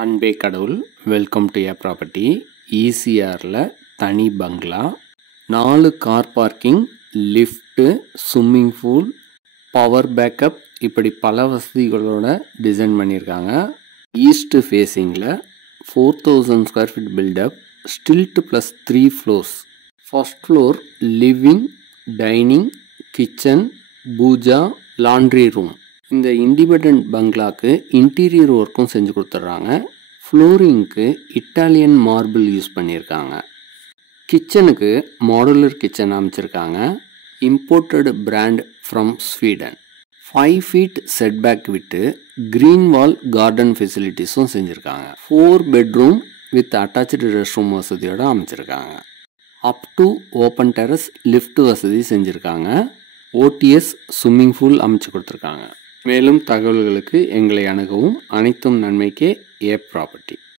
அன்பே கடவுள். Welcome to a property. ஈசிஆரில் தனி பங்களா, 4 car parking, lift, swimming pool, power backup, இப்படி பல வசதிகளோட டிசைன் பண்ணியிருக்காங்க. ஈஸ்ட் ஃபேஸிங்கில் 4000 square feet built up, stilt plus 3 floors. First floor living, dining, kitchen, puja, laundry room. இந்த இண்டிபெண்டன்ட் பங்களாக்கு இன்டீரியர் ஒர்க்கும் செஞ்சு கொடுத்துட்றாங்க. ஃப்ளோரிங்க்கு இட்டாலியன் மார்பிள் யூஸ் பண்ணியிருக்காங்க. கிச்சனுக்கு மாடுலர் கிச்சன் அமைச்சிருக்காங்க. Imported brand from Sweden. 5 feet setback விட்டு க்ரீன் வால் கார்டன் ஃபெசிலிட்டிஸும் செஞ்சுருக்காங்க. 4 bedroom with attach rest room வசதியோடு அமைச்சிருக்காங்க. Up to open terrace lift வசதி செஞ்சுருக்காங்க. ஓடிஎஸ் ஸ்விம்மிங் பூல் அமைச்சு கொடுத்துருக்காங்க. மேலும் தகவல்களுக்கு எங்களை அணுகவும். அனைத்தும் நன்மைக்கே ஏ ப்ராப்பர்ட்டி.